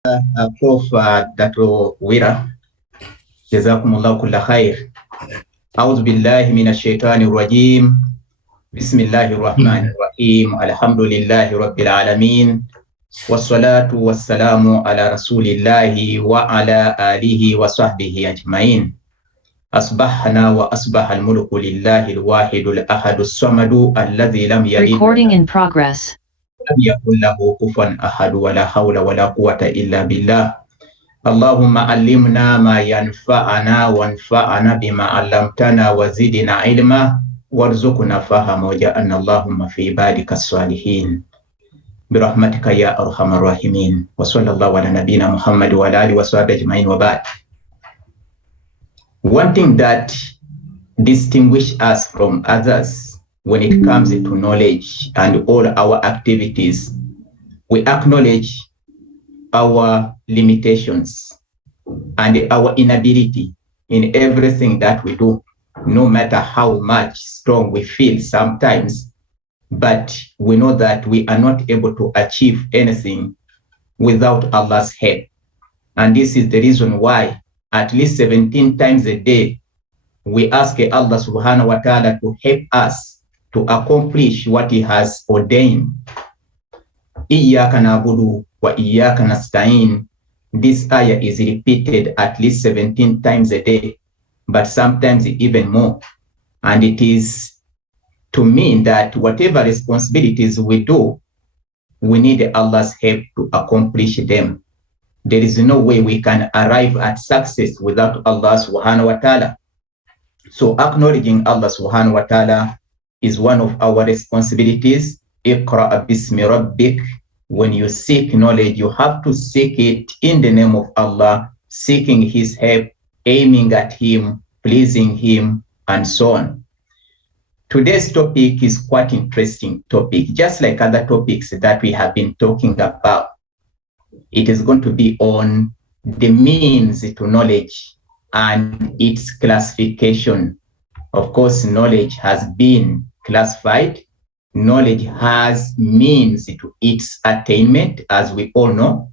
Prof. Dr. Wira, jazakumullah kulla khair. A'udhu billahi minash shaitani rajim. Bismillahir rahmanir rahim. Alhamdulillahi rabbil alamin. Wassalatu wassalamu ala rasulillahi wa ala alihi wa sahbihi ajmain. Asbahna wa asbaha al-mulku lillahi al-wahidul ahadus samadu alladhi lam yalid Recording in progress. lam yakul lahu kufuwan ahad wa la hawla wa la quwwata illa billah. Allahumma allimna ma yanfa'ana wanfa'na bima 'allamtana wa zidna ilma warzuqna fahama waj'alna Allahumma fi ibadika salihin birahmatika ya arhamar rahimin wa sallallahu ala nabiyyina Muhammad wa ala alihi wa sahbihi ajma'in wa ba'd. One thing that distinguishes us from others when it comes to knowledge and all our activities, we acknowledge our limitations and our inability in everything that we do, no matter how much strong we feel sometimes, but we know that we are not able to achieve anything without Allah's help. And this is the reason why at least 17 times a day, we ask Allah subhanahu wa ta'ala to help us to accomplish what He has ordained. Iyyaka na'budu wa iyyaka nasta'in. This ayah is repeated at least 17 times a day, but sometimes even more. And it is to mean that whatever responsibilities we do, we need Allah's help to accomplish them. There is no way we can arrive at success without Allah subhanahu wa ta'ala. So acknowledging Allah subhanahu wa ta'ala is one of our responsibilities. Iqra bismi rabbik. When you seek knowledge, you have to seek it in the name of Allah, seeking His help, aiming at Him, pleasing Him, and so on. Today's topic is quite interesting topic, just like other topics that we have been talking about. It is going to be on the means to knowledge and its classification. Of course, knowledge has been classified. Knowledge has means to its attainment, as we all know,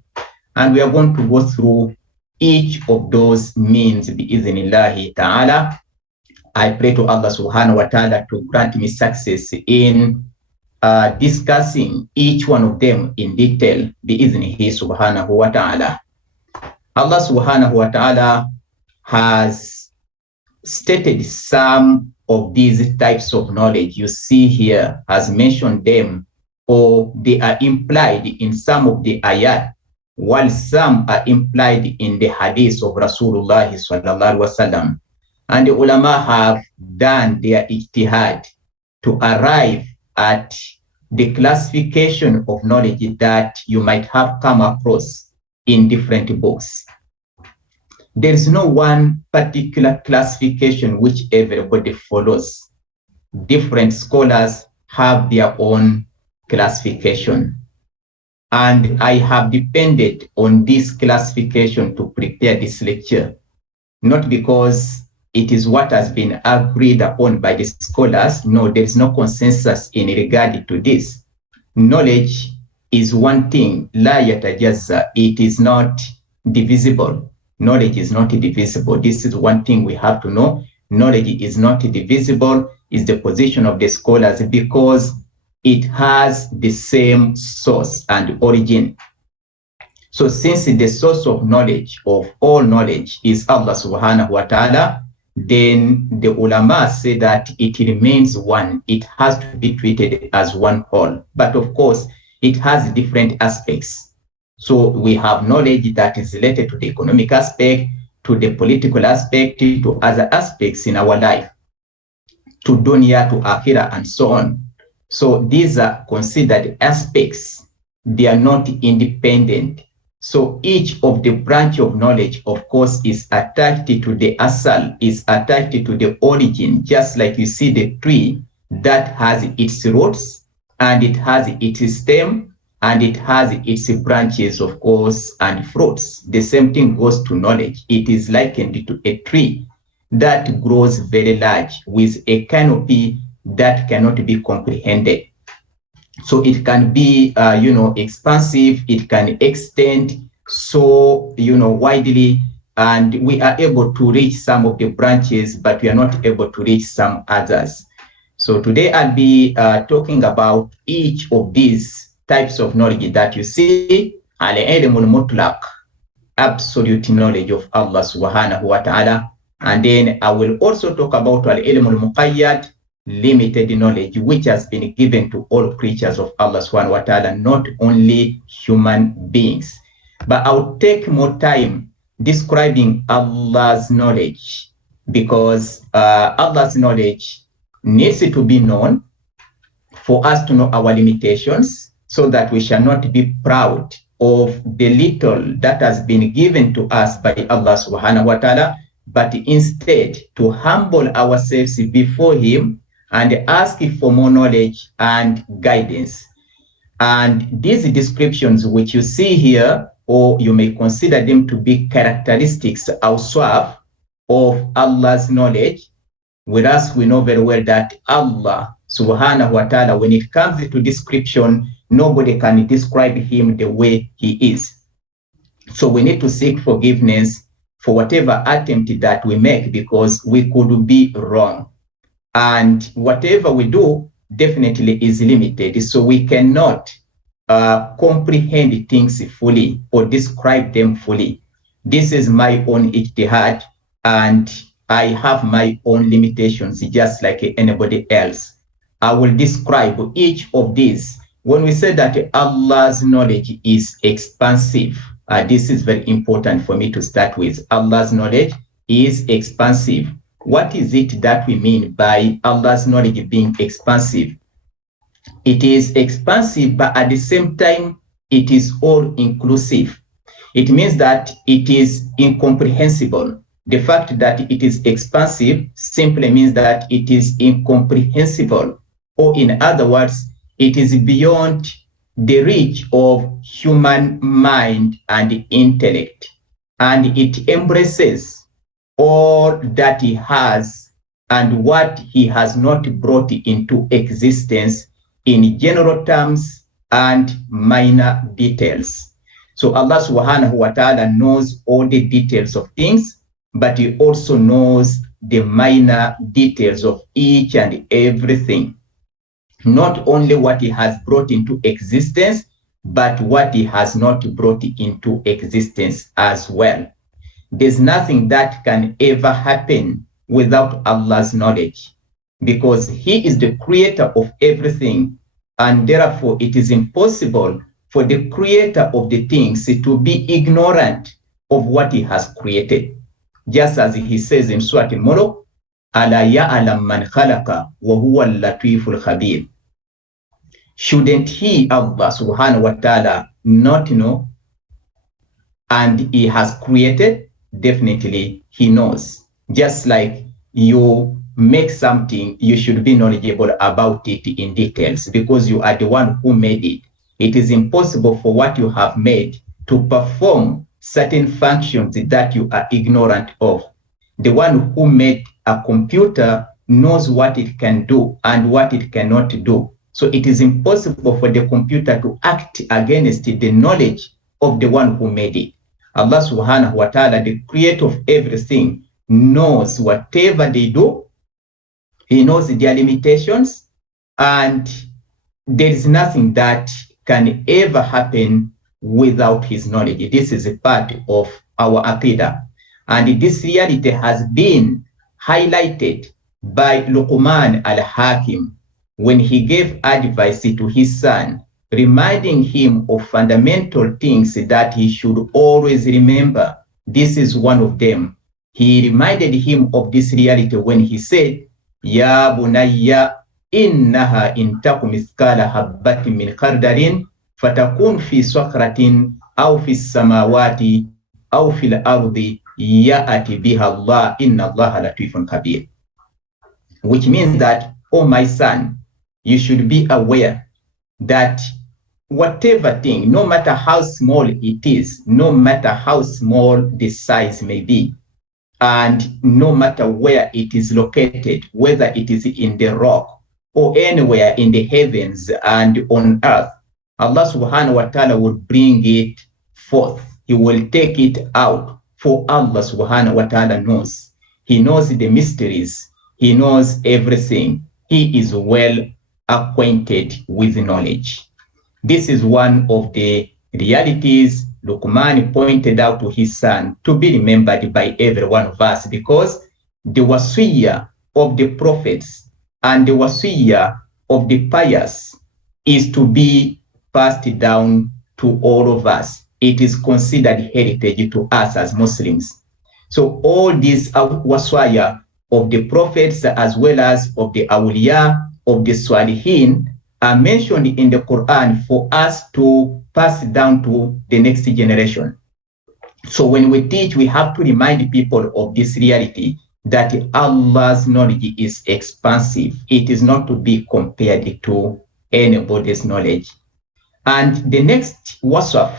and we are going to go through each of those means bi-idhnillahi ta'ala. I pray to Allah subhanahu wa ta'ala to grant me success in discussing each one of them in detail bi-idhnihi subhanahu wa ta'ala. Allah subhanahu wa ta'ala has stated some of these types of knowledge you see here, has mentioned them, or they are implied in some of the ayat, while some are implied in the hadith of Rasulullah sallallahu alaihi wasallam. And the ulama have done their ijtihad to arrive at the classification of knowledge that you might have come across in different books. There is no one particular classification which everybody follows. Different scholars have their own classification. And I have depended on this classification to prepare this lecture, not because it is what has been agreed upon by the scholars. No, there is no consensus in regard to this. Knowledge is one thing, la yatajazza, it is not divisible. Knowledge is not divisible. This is one thing we have to know. Knowledge is not divisible, is the position of the scholars, because it has the same source and origin. So since the source of knowledge, of all knowledge, is Allah subhanahu wa ta'ala, then the ulama say that it remains one. It has to be treated as one whole. But of course, it has different aspects. So we have knowledge that is related to the economic aspect, to the political aspect, to other aspects in our life, to dunya, to akhirah, and so on. So these are considered aspects. They are not independent. So each of the branch of knowledge, of course, is attached to the asal, is attached to the origin, just like you see the tree that has its roots, and it has its stem, and it has its branches, of course, and fruits. The same thing goes to knowledge. It is likened to a tree that grows very large with a canopy that cannot be comprehended. So it can be, expansive, it can extend, so widely, and we are able to reach some of the branches, but we are not able to reach some others. So today I'll be talking about each of these types of knowledge that you see. Al-ilmul mutlaq, absolute knowledge of Allah subhanahu wa ta'ala. And then I will also talk about al-ilmul muqayyad, limited knowledge, which has been given to all creatures of Allah subhanahu wa ta'ala, not only human beings. But I'll take more time describing Allah's knowledge, because Allah's knowledge needs to be known for us to know our limitations, so that we shall not be proud of the little that has been given to us by Allah subhanahu wa ta'ala, but instead to humble ourselves before Him and ask for more knowledge and guidance. And these descriptions which you see here, or you may consider them to be characteristics awsaf of Allah's knowledge, whereas we know very well that Allah subhanahu wa ta'ala, when it comes to description, nobody can describe Him the way He is. So we need to seek forgiveness for whatever attempt that we make, because we could be wrong. And whatever we do definitely is limited. So we cannot comprehend things fully or describe them fully. This is my own ijtihad, and I have my own limitations just like anybody else. I will describe each of these. When we say that Allah's knowledge is expansive, this is very important for me to start with. Allah's knowledge is expansive. What is it that we mean by Allah's knowledge being expansive? It is expansive, but at the same time, it is all-inclusive. It means that it is incomprehensible. The fact that it is expansive simply means that it is incomprehensible, or in other words, it is beyond the reach of human mind and intellect, and it embraces all that He has and what He has not brought into existence in general terms and minor details. So Allah subhanahu wa ta'ala knows all the details of things, but He also knows the minor details of each and everything. Not only what He has brought into existence, but what He has not brought into existence as well. There's nothing that can ever happen without Allah's knowledge, because He is the creator of everything, and therefore it is impossible for the creator of the things to be ignorant of what He has created. Just as He says in Surah Al-Mulk, Ala ya'lam man khalaqa wa huwa al-latiful khabir. Shouldn't He, Allah subhanahu wa ta'ala, not know? And He has created? Definitely He knows. Just like you make something, you should be knowledgeable about it in details, because you are the one who made it. It is impossible for what you have made to perform certain functions that you are ignorant of. The one who made a computer knows what it can do and what it cannot do. So it is impossible for the computer to act against the knowledge of the one who made it. Allah subhanahu wa ta'ala, the creator of everything, knows whatever they do. He knows their limitations, and there is nothing that can ever happen without His knowledge. This is a part of our aqidah. And this reality has been highlighted by Luqman al-Hakim when he gave advice to his son, reminding him of fundamental things that he should always remember. This is one of them. He reminded him of this reality when he said, Ya bunayya innaha in taku mithqala habbatin min khardalin fatakun fi sakratin aw fi samawati aw fil ardi ya'ati biha Allah inna Allah latifun khabir. Which means that, oh my son, you should be aware that whatever thing, no matter how small it is, no matter how small the size may be, and no matter where it is located, whether it is in the rock or anywhere in the heavens and on earth, Allah subhanahu wa ta'ala will bring it forth he will take it out, for Allah subhanahu wa ta'ala knows. He knows the mysteries. He knows everything. He is well acquainted with knowledge. This is one of the realities Luqman pointed out to his son, to be remembered by every one of us, because the wasiyah of the prophets and the wasiyah of the pious is to be passed down to all of us. It is considered heritage to us as Muslims. So all these wasiyah of the prophets as well as of the awliya, of the Salihin, are mentioned in the Quran for us to pass down to the next generation. So when we teach, we have to remind people of this reality, that Allah's knowledge is expansive. It is not to be compared to anybody's knowledge. And the next wasaf,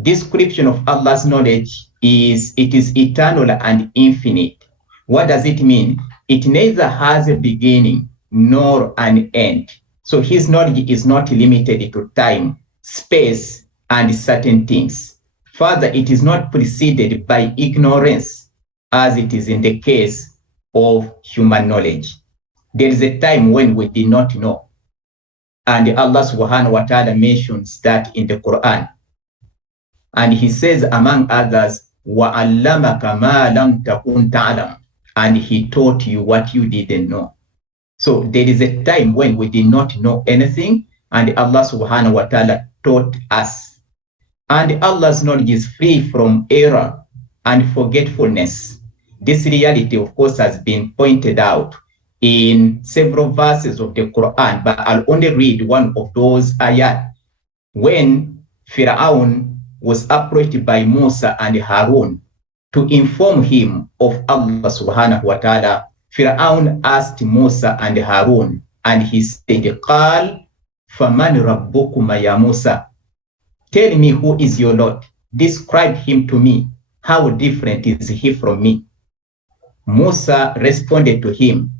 description of Allah's knowledge, is it is eternal and infinite. What does it mean? It neither has a beginning nor an end. So his knowledge is not limited to time, space, and certain things. Further, it is not preceded by ignorance, as it is in the case of human knowledge. There is a time when we did not know. And Allah subhanahu wa ta'ala mentions that in the Quran. And he says, among others, وَعَلَّمَكَ مَا لَمْ تَكُنْ تَعْلَمُ, and he taught you what you didn't know. So there is a time when we did not know anything, and Allah subhanahu wa ta'ala taught us. And Allah's knowledge is free from error and forgetfulness. This reality, of course, has been pointed out in several verses of the Quran, but I'll only read one of those ayat. When Fir'aun was approached by Musa and Harun to inform him of Allah subhanahu wa ta'ala, Fir'aun asked Musa and Harun, and he said, قال فَمَنْ رَبُّكُمَا يَا Musa? Tell me, who is your Lord? Describe him to me. How different is he from me? Musa responded to him,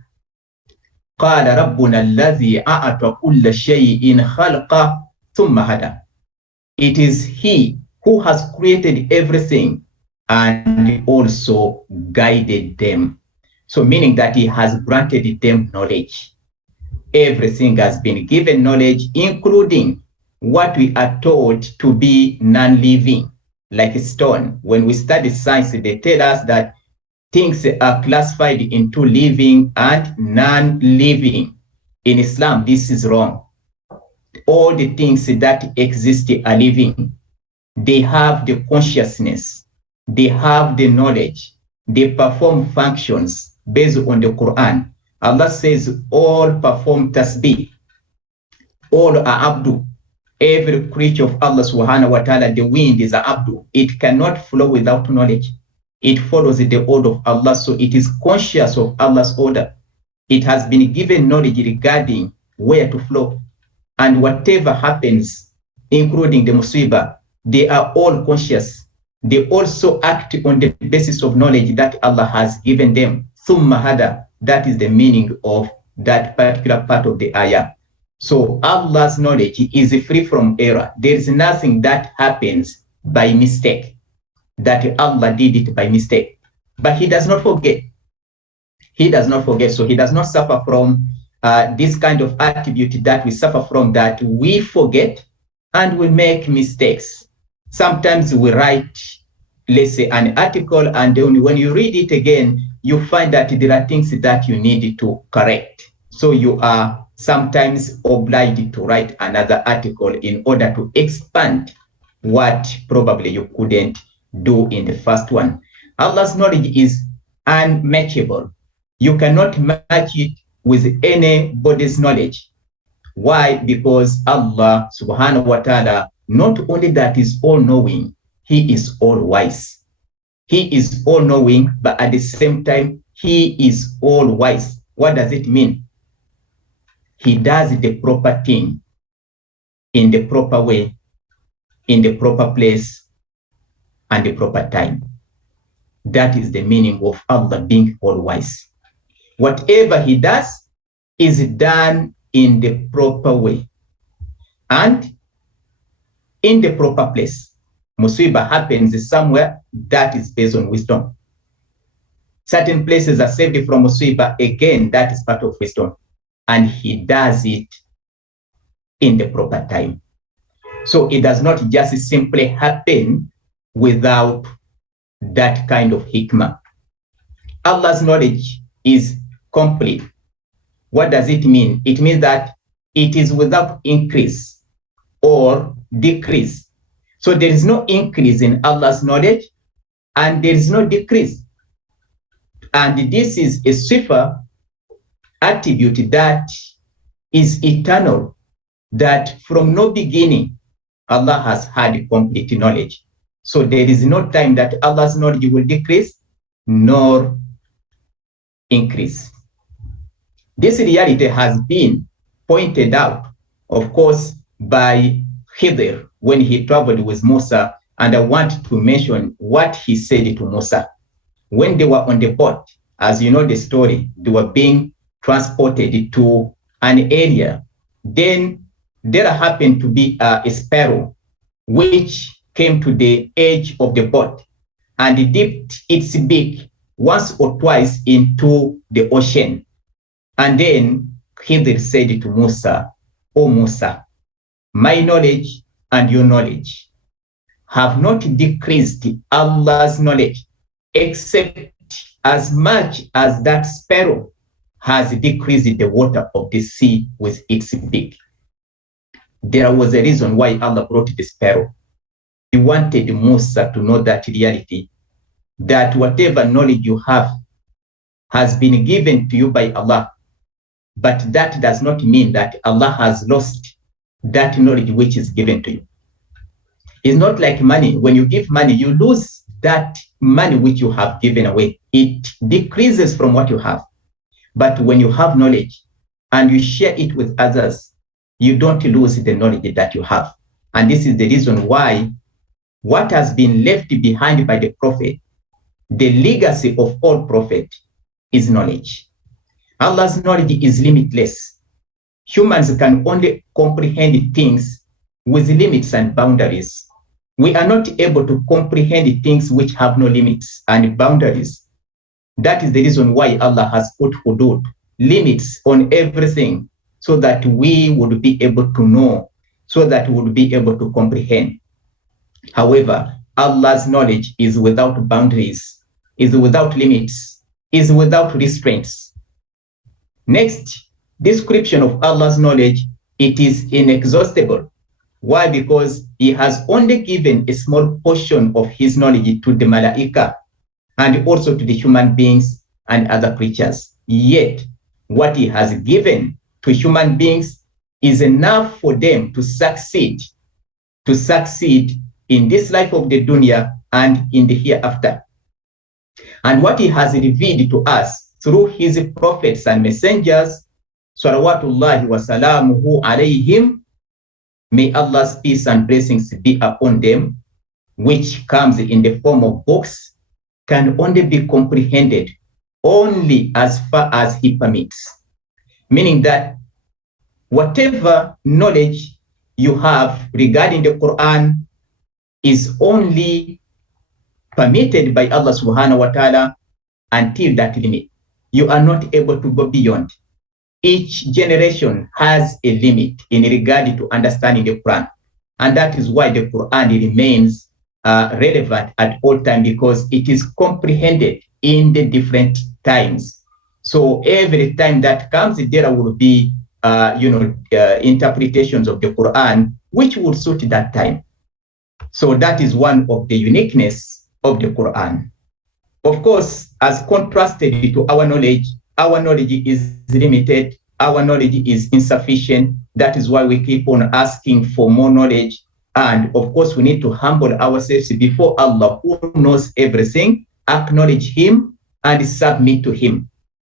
قال ربنا الذي أعطى كل شيء خلقه ثم هدى. It is he who has created everything and also guided them. So meaning that he has granted them knowledge. Everything has been given knowledge, including what we are taught to be non-living, like stone. When we study science, they tell us that things are classified into living and non-living. In Islam, this is wrong. All the things that exist are living. They have the consciousness. They have the knowledge. They perform functions based on the Quran. Allah says all perform tasbih. All are abdu. Every creature of Allah subhanahu wa ta'ala, the wind is a abdu. It cannot flow without knowledge. It follows the order of Allah, so it is conscious of Allah's order. It has been given knowledge regarding where to flow. And whatever happens, including the musibah, they are all conscious. They also act on the basis of knowledge that Allah has given them. Thumma hada, that is the meaning of that particular part of the ayah. So Allah's knowledge is free from error. There is nothing that happens by mistake, that Allah did it by mistake. But he does not forget. He does not forget. So he does not suffer from this kind of attribute that we suffer from, that we forget and we make mistakes. Sometimes we write, let's say, an article, and then when you read it again, you find that there are things that you need to correct. So you are sometimes obliged to write another article in order to expand what probably you couldn't do in the first one. Allah's knowledge is unmatchable. You cannot match it with anybody's knowledge. Why? Because Allah subhanahu wa ta'ala, not only that is all-knowing, he is all-wise. He is all-knowing, but at the same time, he is all-wise. What does it mean? He does the proper thing in the proper way, in the proper place, and the proper time. That is the meaning of Allah being all-wise. Whatever he does is done in the proper way and in the proper place. Musiba happens somewhere, that is based on wisdom. Certain places are saved from musiba, again, that is part of wisdom. And he does it in the proper time. So it does not just simply happen without that kind of hikmah. Allah's knowledge is complete. What does it mean? It means that it is without increase or decrease. So there is no increase in Allah's knowledge and there is no decrease. And this is a sifa attribute that is eternal, that from no beginning, Allah has had complete knowledge. So there is no time that Allah's knowledge will decrease nor increase. This reality has been pointed out, of course, by Khidr when he traveled with Musa, and I want to mention what he said to Musa. When they were on the boat, as you know the story, they were being transported to an area. Then there happened to be a sparrow which came to the edge of the boat and dipped its beak once or twice into the ocean. And then Khidr said to Musa, "O Musa, my knowledge and your knowledge have not decreased Allah's knowledge, except as much as that sparrow has decreased the water of the sea with its beak." There was a reason why Allah brought the sparrow. He wanted Musa to know that reality, that whatever knowledge you have has been given to you by Allah, but that does not mean that Allah has lost that knowledge which is given to you. It's not like money. When you give money, you lose that money which you have given away. It decreases from what you have. But when you have knowledge and you share it with others, you don't lose the knowledge that you have. And this is the reason why what has been left behind by the prophet, the legacy of all prophets, is knowledge. Allah's knowledge is limitless. Humans can only comprehend things with limits and boundaries. We are not able to comprehend things which have no limits and boundaries. That is the reason why Allah has put hudud, limits on everything, so that we would be able to know, so that we would be able to comprehend. However, Allah's knowledge is without boundaries, is without limits, is without restraints. Next, description of Allah's knowledge, it is inexhaustible. Why? Because he has only given a small portion of his knowledge to the malaika and also to the human beings and other creatures. Yet, what he has given to human beings is enough for them to succeed in this life of the dunya and in the hereafter. And what he has revealed to us through his prophets and messengers, salawatullahi wa salamuhu alayhim, may Allah's peace and blessings be upon them, which comes in the form of books, can only be comprehended only as far as he permits. Meaning that whatever knowledge you have regarding the Quran is only permitted by Allah subhanahu wa ta'ala until that limit. You are not able to go beyond. Each generation has a limit in regard to understanding the Quran. And that is why the Quran remains relevant at all times, because it is comprehended in the different times. So every time that comes, there will be interpretations of the Quran which will suit that time. So that is one of the uniqueness of the Quran. Of course, as contrasted to our knowledge is limited, our knowledge is insufficient. That is why we keep on asking for more knowledge. And of course, we need to humble ourselves before Allah, who knows everything, acknowledge him and submit to him.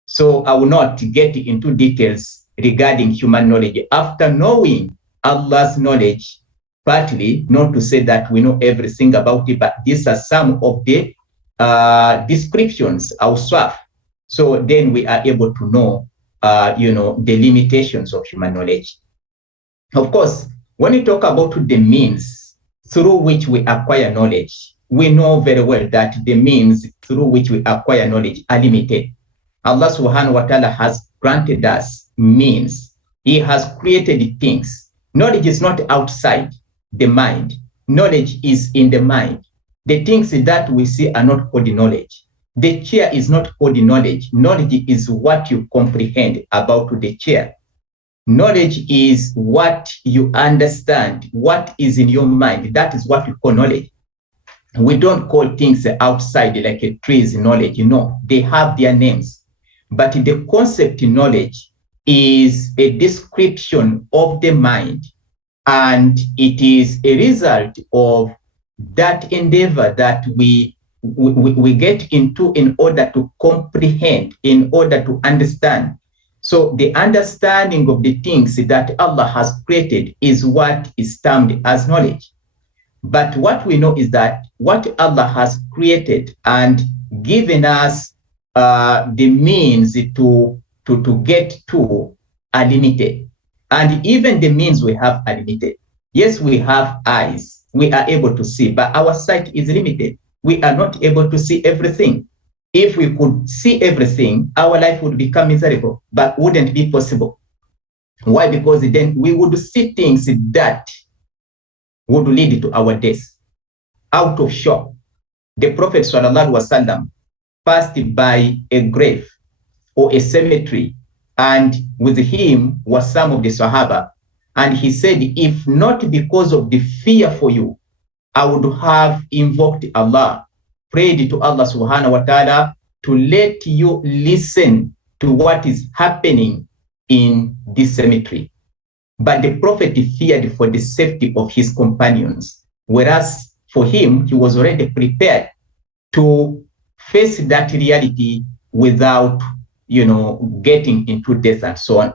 So I will not get into details regarding human knowledge. After knowing Allah's knowledge, partly, not to say that we know everything about it, but these are some of the descriptions, awsaf. So then we are able to know, the limitations of human knowledge. Of course, when you talk about the means through which we acquire knowledge. We know very well that the means through which we acquire knowledge are limited. Allah subhanahu wa ta'ala has granted us means. He has created things. Knowledge is not outside the mind. Knowledge is in the mind. The things that we see are not called knowledge. The chair is not called knowledge. Knowledge is what you comprehend about the chair. Knowledge is what you understand, what is in your mind. That is what we call knowledge. We don't call things outside like a tree's knowledge. You know, they have their names. But the concept knowledge is a description of the mind, and it is a result of that endeavor that we get into in order to comprehend, in order to understand. So the understanding of the things that Allah has created is what is termed as knowledge. But what we know is that what Allah has created and given us the means to get to are limited. And even the means we have are limited. Yes, we have eyes. We are able to see, but our sight is limited. We are not able to see everything. If we could see everything, our life would become miserable, but wouldn't be possible. Why? Because then we would see things that would lead to our death. Out of shock, the Prophet ﷺ passed by a grave or a cemetery, and with him was some of the Sahaba. And he said, if not because of the fear for you, I would have invoked Allah, prayed to Allah subhanahu wa ta'ala to let you listen to what is happening in this cemetery. But the Prophet feared for the safety of his companions, whereas for him, he was already prepared to face that reality without, getting into death and so on.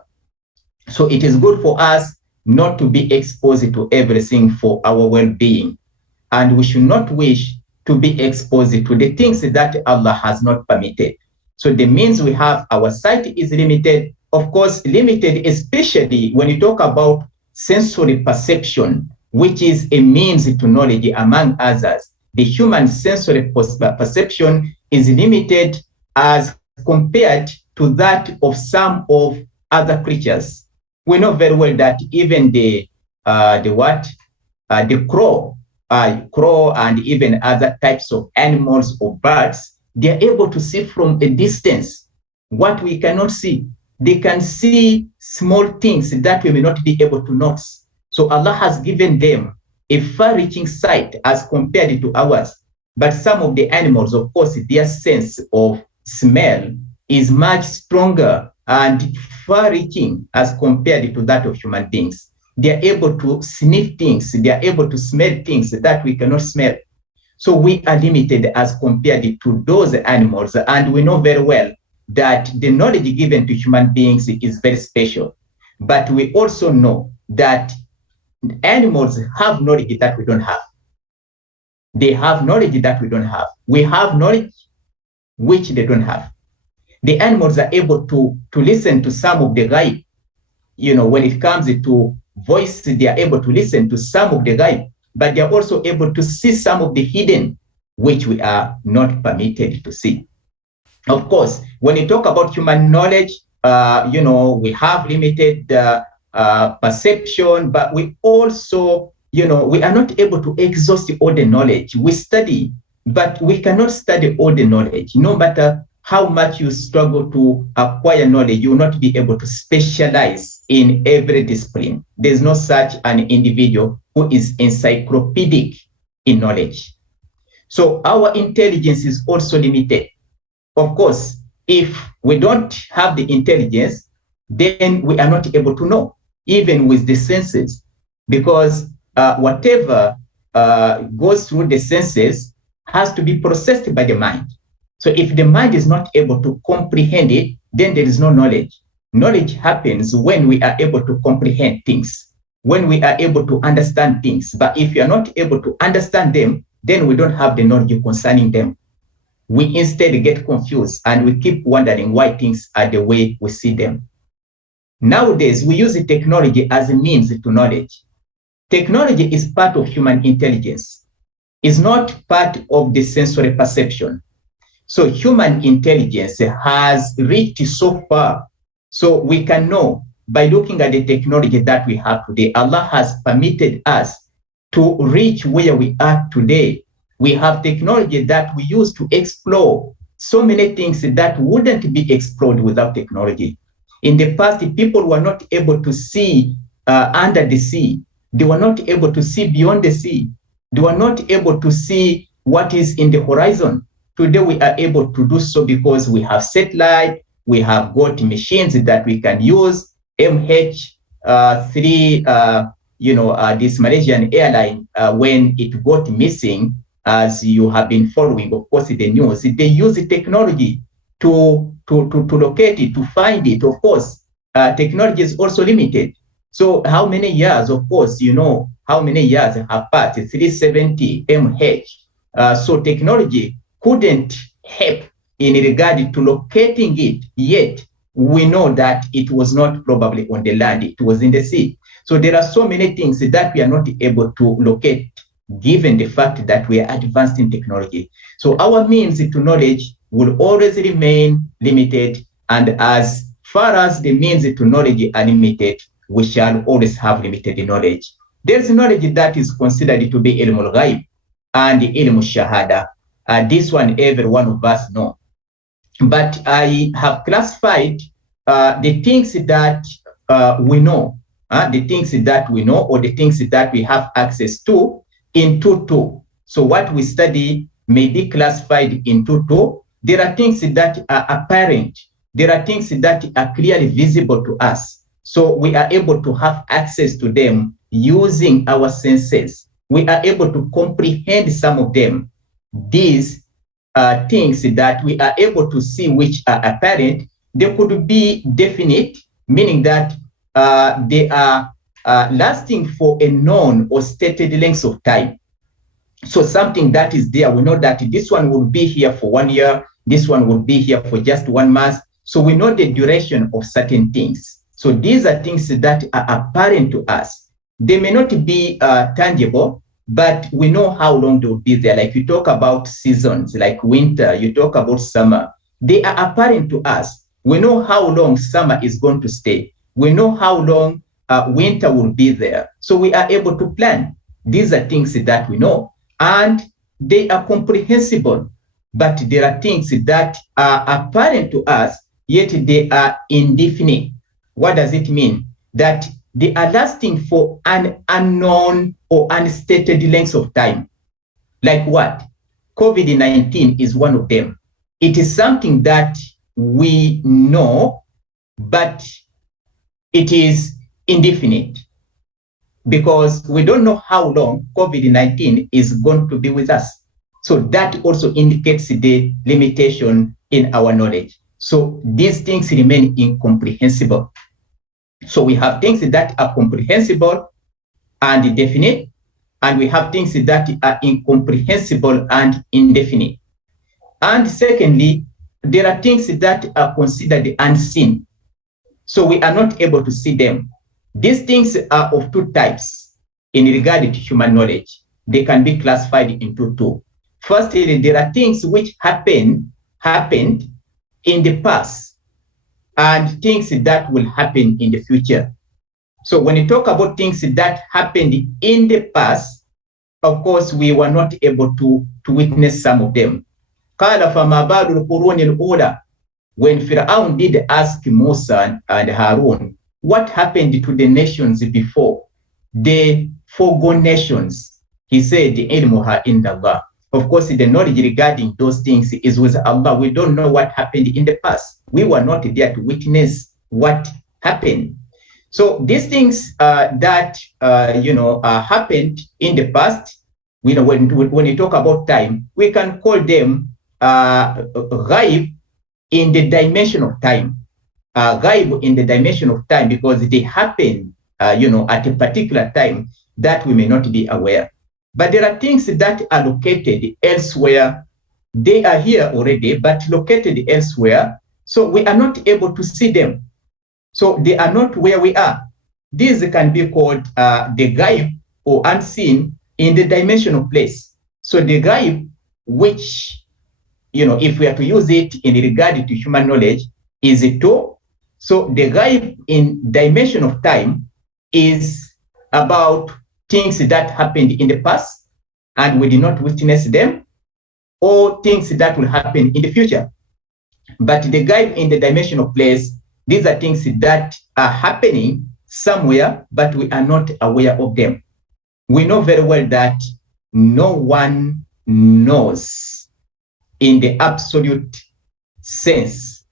So it is good for us not to be exposed to everything for our well-being. And we should not wish to be exposed to the things that Allah has not permitted. So the means we have, our sight is limited, of course, limited, especially when you talk about sensory perception, which is a means to knowledge among others. The human sensory perception is limited as compared to that of some of other creatures. We know very well that even the crow and even other types of animals or birds, they are able to see from a distance what we cannot see. They can see small things that we may not be able to notice. So Allah has given them a far-reaching sight as compared to ours. But some of the animals, of course, their sense of smell is much stronger and far-reaching as compared to that of human beings. They are able to sniff things, they are able to smell things that we cannot smell. So we are limited as compared to those animals, and we know very well that the knowledge given to human beings is very special. But we also know that animals have knowledge that we don't have. They have knowledge that we don't have. We have knowledge which they don't have. The animals are able to listen to some of the ghaib. When it comes to voice, they are able to listen to some of the ghaib, but they are also able to see some of the hidden, which we are not permitted to see. Of course, when you talk about human knowledge, we have limited perception, but we also, we are not able to exhaust all the knowledge. We study, but we cannot study all the knowledge. No matter how much you struggle to acquire knowledge, you will not be able to specialize in every discipline. There's no such an individual who is encyclopedic in knowledge. So our intelligence is also limited. Of course, if we don't have the intelligence, then we are not able to know, even with the senses, because whatever goes through the senses has to be processed by the mind. So if the mind is not able to comprehend it, then there is no knowledge. Knowledge happens when we are able to comprehend things, when we are able to understand things. But if you are not able to understand them, then we don't have the knowledge concerning them. We instead get confused and we keep wondering why things are the way we see them. Nowadays, we use the technology as a means to knowledge. Technology is part of human intelligence. It's not part of the sensory perception. So human intelligence has reached so far. So we can know by looking at the technology that we have today, Allah has permitted us to reach where we are today. We have technology that we use to explore so many things that wouldn't be explored without technology. In the past, people were not able to see under the sea. They were not able to see beyond the sea. They were not able to see what is in the horizon. Today, we are able to do so because we have satellite, we have got machines that we can use, MH3, this Malaysian airline, when it got missing, as you have been following, of course, the news, they use the technology to locate it, to find it. Of course, technology is also limited. So how many years, of course, how many years have passed, 370 mh. So technology couldn't help in regard to locating it, yet we know that it was not probably on the land, it was in the sea. So there are so many things that we are not able to locate given the fact that we are advanced in technology. So our means to knowledge will always remain limited, and as far as the means to knowledge are limited, we shall always have limited knowledge. There's knowledge that is considered to be ilm al-ghaib and ilm al-shahada. This one every one of us know. But I have classified the things that we know, the things that we know, or the things that we have access to into two. So what we study may be classified into two. There are things that are apparent. There are things that are clearly visible to us. So we are able to have access to them using our senses. We are able to comprehend some of them. These things that we are able to see which are apparent, they could be definite, meaning that they are lasting for a known or stated length of time. So something that is there, we know that this one will be here for 1 year, this one will be here for just 1 month. So we know the duration of certain things. So these are things that are apparent to us. They may not be tangible, but we know how long they will be there. Like you talk about seasons, like winter, you talk about summer. They are apparent to us. We know how long summer is going to stay. We know how long winter will be there. So we are able to plan. These are things that we know, and they are comprehensible. But there are things that are apparent to us, yet they are indefinite. What does it mean? That they are lasting for an unknown or unstated length of time. Like what? COVID-19 is one of them. It is something that we know, but it is indefinite because we don't know how long COVID-19 is going to be with us. So that also indicates the limitation in our knowledge. So these things remain incomprehensible. So we have things that are comprehensible and definite, and we have things that are incomprehensible and indefinite. And secondly, there are things that are considered unseen. So we are not able to see them. These things are of two types in regard to human knowledge. They can be classified into two. Firstly, there are things which happened in the past and things that will happen in the future. So when you talk about things that happened in the past, of course, we were not able to witness some of them. When Pharaoh did ask Musa and Harun, what happened to the nations before, the foregone nations? He said, ilmuha indallah. Of course, the knowledge regarding those things is with Allah. We don't know what happened in the past. We were not there to witness what happened. So these things that happened in the past, when you talk about time, we can call them ghaib in the dimension of time. Ghaib in the dimension of time because they happen, at a particular time that we may not be aware. But there are things that are located elsewhere. They are here already, but located elsewhere. So we are not able to see them. So they are not where we are. These can be called the ghaib or unseen in the dimension of place. So the ghaib, which, if we are to use it in regard to human knowledge, is a tool. So the ghaib in dimension of time is about things that happened in the past and we did not witness them, or things that will happen in the future. But the ghaib in the dimension of place, these are things that are happening somewhere, but we are not aware of them. We know very well that no one knows in the absolute sense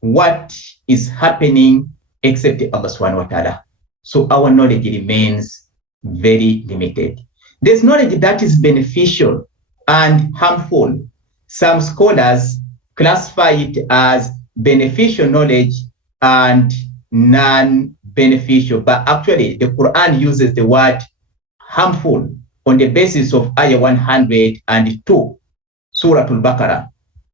what is happening except Allah subhanahu wa ta'ala. So our knowledge remains very limited. There's knowledge that is beneficial and harmful. Some scholars classify it as beneficial knowledge and non-beneficial, but actually the Quran uses the word harmful on the basis of Ayah 102, Surah Al-Baqarah.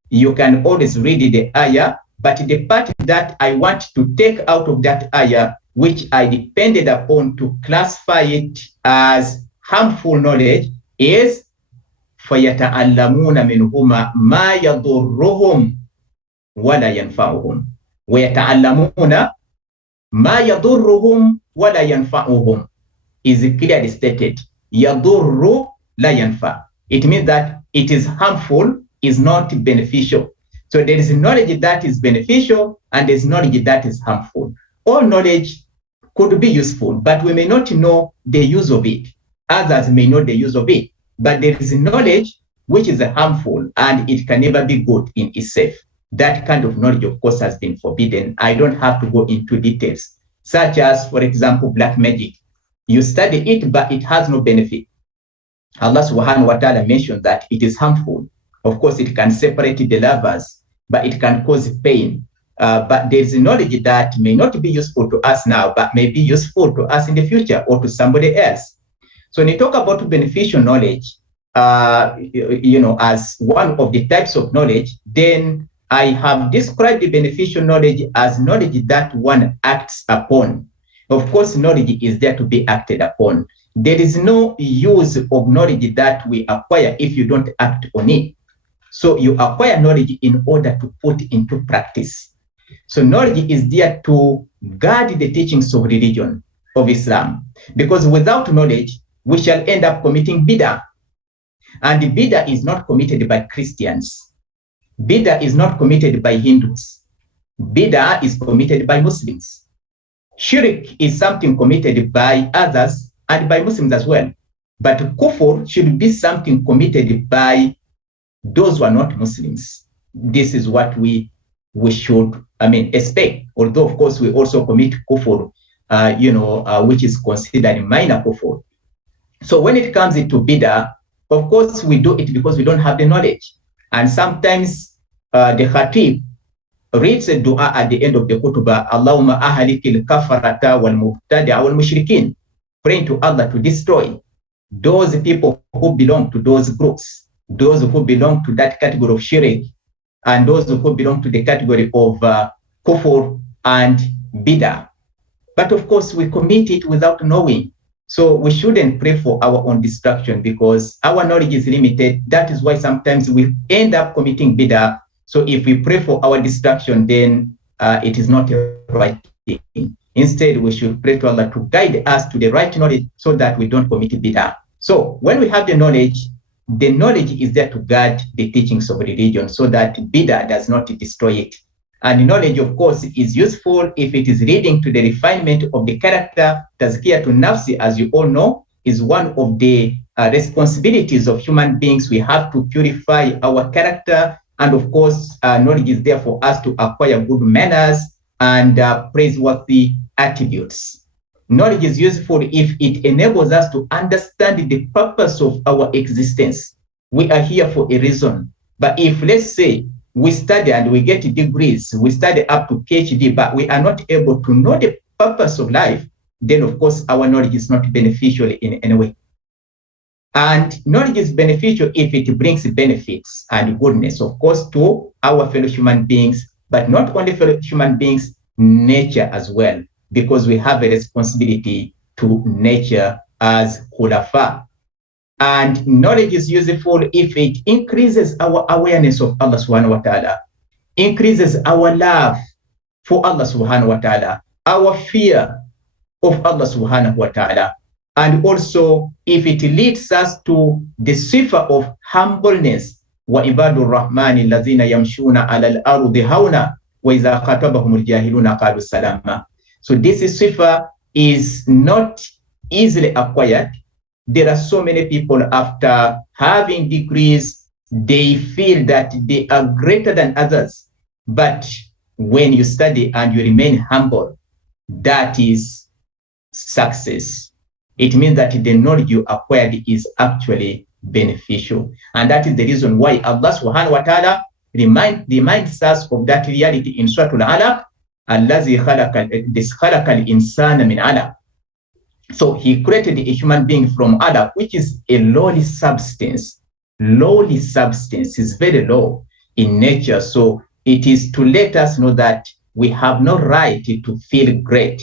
You can always read the Ayah, but the part that I want to take out of that Ayah, which I depended upon to classify it as harmful knowledge, is فَيَتَعَلَّمُونَ مِنْهُمَا مَا يَضُرُّهُمْ وَلَا يَنْفَعُهُمْ وَيَتَعَلَّمُونَ مَا يَضُرُّهُمْ وَلَا يَنْفَعُهُمْ is clearly stated. يَضُرُّ لَا يَنْفَعُ. It means that it is harmful, is not beneficial. So there is knowledge that is beneficial and there is knowledge that is harmful. All knowledge could be useful, but we may not know the use of it. Others may know the use of it. But there is knowledge which is harmful and it can never be good in itself. That kind of knowledge, of course, has been forbidden. I don't have to go into details, such as, for example, black magic. You study it, but it has no benefit. Allah subhanahu wa ta'ala mentioned that it is harmful. Of course, it can separate the lovers, but it can cause pain. But there's knowledge that may not be useful to us now, but may be useful to us in the future or to somebody else. So when you talk about beneficial knowledge, as one of the types of knowledge, then I have described the beneficial knowledge as knowledge that one acts upon. Of course, knowledge is there to be acted upon. There is no use of knowledge that we acquire if you don't act on it. So you acquire knowledge in order to put into practice. So knowledge is there to guard the teachings of religion of Islam, because without knowledge, we shall end up committing bid'ah. And the bid'ah is not committed by Christians. Bid'ah is not committed by Hindus. Bid'ah is committed by Muslims. Shirk is something committed by others and by Muslims as well. But kufr should be something committed by those who are not Muslims. This is what we should, expect. Although, of course, we also commit kufr, which is considered minor kufr. So when it comes into bid'ah, of course, we do it because we don't have the knowledge. And sometimes the khatib reads a dua at the end of the khutbah, Allahumma ahalikil kafarata wal mubtadi'a wal mushrikin, praying to Allah to destroy those people who belong to those groups, those who belong to that category of shirk, and those who belong to the category of kufr and bid'ah. But of course, we commit it without knowing. So we shouldn't pray for our own destruction because our knowledge is limited. That is why sometimes we end up committing bid'ah. So if we pray for our destruction, then it is not the right thing. Instead, we should pray to Allah to guide us to the right knowledge so that we don't commit bid'ah. So when we have the knowledge is there to guard the teachings of religion so that bid'ah does not destroy it. And knowledge, of course, is useful if it is leading to the refinement of the character. Tazkiyah to nafsi, as you all know, is one of the responsibilities of human beings. We have to purify our character. And of course, knowledge is there for us to acquire good manners and praiseworthy attributes. Knowledge is useful if it enables us to understand the purpose of our existence. We are here for a reason. But if, let's say, we study and we get degrees, we study up to PhD, but we are not able to know the purpose of life, then of course our knowledge is not beneficial in any way. And knowledge is beneficial if it brings benefits and goodness, of course, to our fellow human beings, but not only fellow human beings, nature as well, because we have a responsibility to nature as khulafa. And knowledge is useful if it increases our awareness of Allah subhanahu wa ta'ala, increases our love for Allah subhanahu wa ta'ala, our fear of Allah subhanahu wa ta'ala, and also if it leads us to the sifa of humbleness. Wa ibadur rahmani allazina yamshuna ala al-ardi hauna wa idha khatabahumul jahiluna qalu salama. So this sifa is not easily acquired. There are so many people, after having degrees, they feel that they are greater than others. But when you study and you remain humble, that is success. It means that the knowledge you acquired is actually beneficial. And that is the reason why Allah subhanahu wa ta'ala reminds us of that reality in Surah Al-Alaq, Allazi khalaqal insana min alaq. So he created a human being from alaq, which is a lowly substance. Lowly substance is very low in nature. So it is to let us know that we have no right to feel great.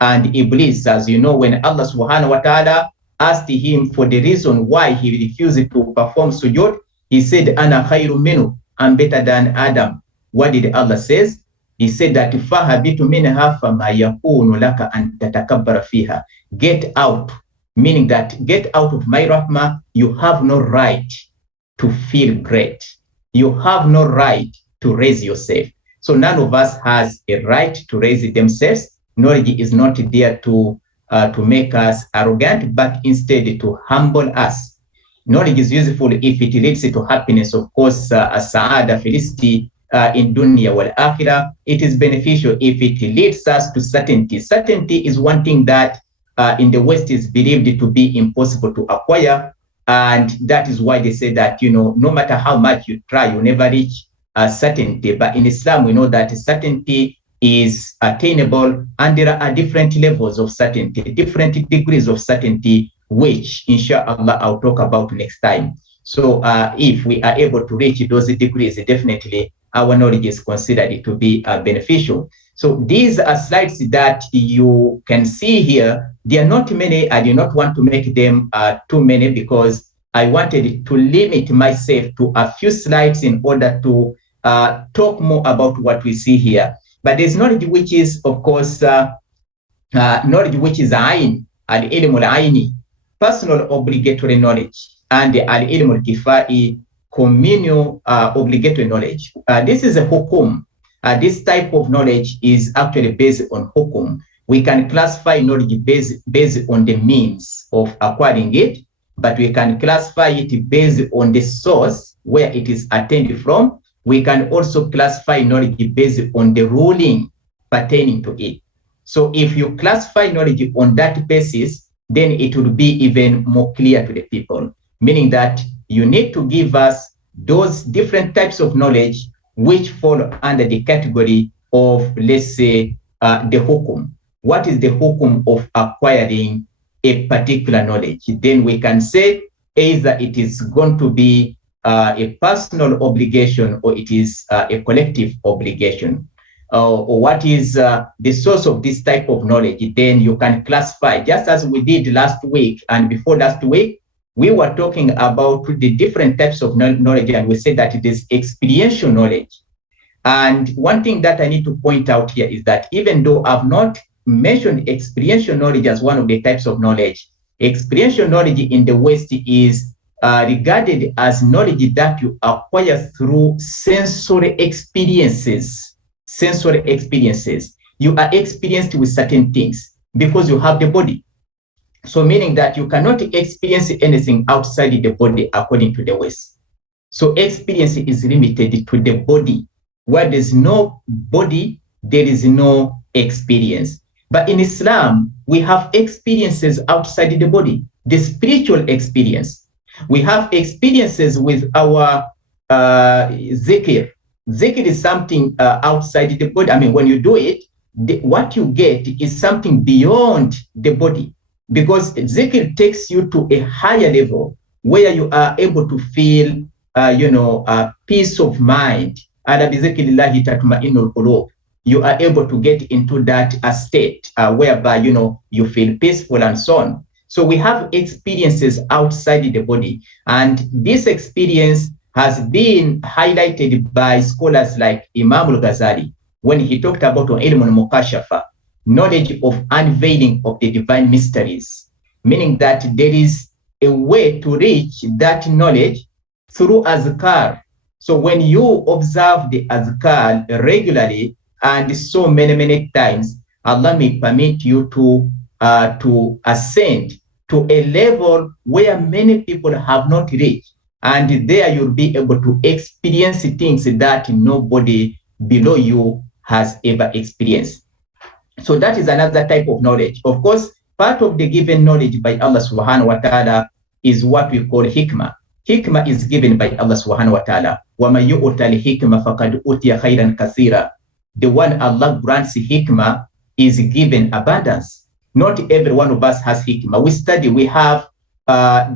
And Iblis, as you know, when Allah subhanahu wa ta'ala asked him for the reason why he refused to perform sujood, he said, Ana khairu minu, I'm better than Adam. What did Allah say? He said that fahabitu minha fama yakunu laka an tatakabbara fiha. Get out, meaning that get out of my rahmah. You have no right to feel great. You have no right to raise yourself. So none of us has a right to raise themselves. Knowledge is not there to make us arrogant, but instead to humble us. Knowledge is useful if it leads to happiness, of course, as-sa'ada, felicity in dunya wal akhirah. It is beneficial if it leads us to certainty. Certainty is one thing that in the West is believed to be impossible to acquire. And that is why they say that, no matter how much you try, you never reach certainty. But in Islam, we know that certainty is attainable, and there are different levels of certainty, different degrees of certainty, which inshallah I'll talk about next time. So if we are able to reach those degrees, definitely our knowledge is considered to be beneficial. So these are slides that you can see here. They are not many. I do not want to make them too many because I wanted to limit myself to a few slides in order to talk more about what we see here. But there's knowledge which is, of course, knowledge which is ayn, al-ilm al-ayni, personal obligatory knowledge, and al-ilm al-kifai, communal obligatory knowledge. This is a hukum. This type of knowledge is actually based on hukum. We can classify knowledge based on the means of acquiring it, but we can classify it based on the source where it is attained from. We can also classify knowledge based on the ruling pertaining to it. So if you classify knowledge on that basis, then it will be even more clear to the people, meaning that you need to give us those different types of knowledge which fall under the category of, let's say, the hukum. What is the hukum of acquiring a particular knowledge? Then we can say either it is going to be a personal obligation or it is a collective obligation. Or what is the source of this type of knowledge? Then you can classify, just as we did last week and before last week, we were talking about the different types of knowledge, and we said that it is experiential knowledge. And one thing that I need to point out here is that even though I've not mentioned experiential knowledge as one of the types of knowledge, experiential knowledge in the West is regarded as knowledge that you acquire through sensory experiences. Sensory experiences. You are experienced with certain things because you have the body. So meaning that you cannot experience anything outside the body according to the West. So experience is limited to the body. Where there's no body, there is no experience. But in Islam, we have experiences outside the body, the spiritual experience. We have experiences with our zikr. Zikr is something outside the body. I mean, when you do it, what you get is something beyond the body, because zikr takes you to a higher level where you are able to feel, a peace of mind. You are able to get into that state whereby, you feel peaceful and so on. So we have experiences outside the body, and this experience has been highlighted by scholars like Imam al-Ghazali when he talked about ilm al-mukashafa, knowledge of unveiling of the divine mysteries, meaning that there is a way to reach that knowledge through azkar. So when you observe the azkar regularly and so many times, Allah may permit you to ascend to a level where many people have not reached. And there you'll be able to experience things that nobody below you has ever experienced. So that is another type of knowledge. Of course, part of the given knowledge by Allah subhanahu wa ta'ala is what we call hikmah. Hikmah is given by Allah subhanahu wa ta'ala. وَمَن يُؤْتَ الْحِكْمَةَ فَقَدْ أُوتِيَ خَيْرًا كَثِيرًا. The one Allah grants hikmah is given abundance. Not every one of us has hikmah. We study, we have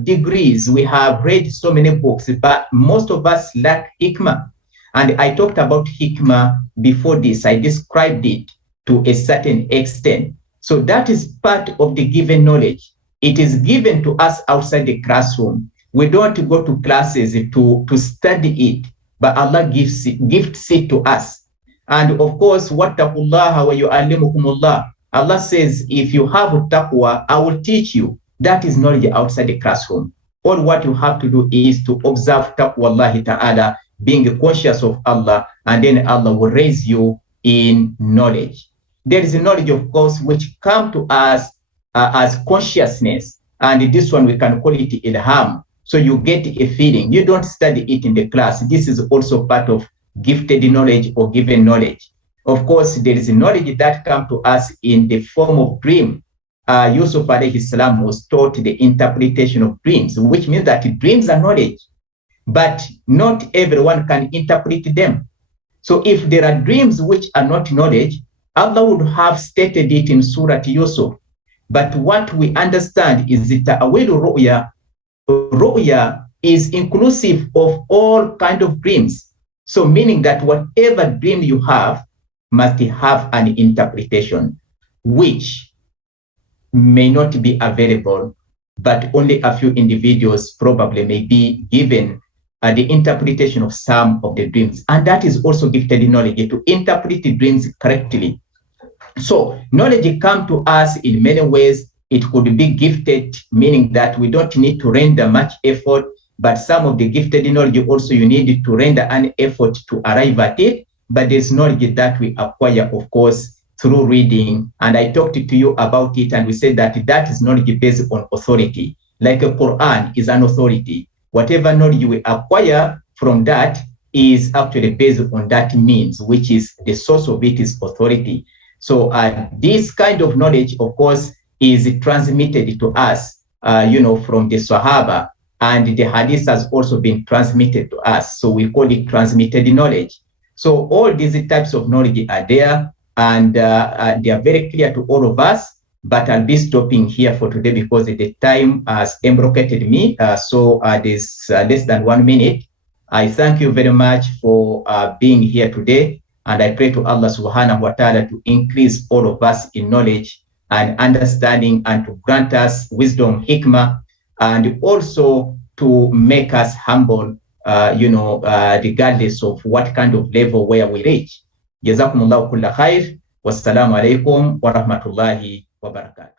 degrees, we have read so many books, but most of us lack hikmah. And I talked about hikmah before this. I described it to a certain extent. So that is part of the given knowledge. It is given to us outside the classroom. We don't go to classes to study it, but Allah gifts it to us. And of course, wattaqullaha wa yu'allimukumullah. Allah says, if you have taqwa, I will teach you. That is knowledge outside the classroom. All what you have to do is to observe taqwallahi ta'ala, being conscious of Allah, and then Allah will raise you in knowledge. There is a knowledge, of course, which come to us as consciousness. And this one, we can call it ilham. So you get a feeling. You don't study it in the class. This is also part of gifted knowledge or given knowledge. Of course, there is a knowledge that comes to us in the form of dream. Yusuf alayhi salam was taught the interpretation of dreams, which means that dreams are knowledge, but not everyone can interpret them. So if there are dreams which are not knowledge, Allah would have stated it in Surah Yusuf. But what we understand is that ta'awilu ru'ya. Ru'ya is inclusive of all kind of dreams. So meaning that whatever dream you have must have an interpretation, which may not be available, but only a few individuals probably may be given the interpretation of some of the dreams. And that is also gifted knowledge, to interpret the dreams correctly. So knowledge comes to us in many ways. It could be gifted, meaning that we don't need to render much effort, but some of the gifted knowledge also you need to render an effort to arrive at it. But there's knowledge that we acquire, of course, through reading. And I talked to you about it, and we said that that is knowledge based on authority. Like a Quran is an authority. Whatever knowledge we acquire from that is actually based on that means, which is the source of it is authority. So this kind of knowledge, of course, is transmitted to us, from the Sahaba, and the Hadith has also been transmitted to us. So we call it transmitted knowledge. So all these types of knowledge are there, and they are very clear to all of us. But I'll be stopping here for today because the time has embrocated me. So there's less than 1 minute. I thank you very much for being here today. And I pray to Allah subhanahu wa ta'ala to increase all of us in knowledge and understanding, and to grant us wisdom, hikmah, and also to make us humble, regardless of what kind of level where we reach. Jazakumullahu kulla khair. Wassalamu alaikum wa rahmatullahi wa barakatuh.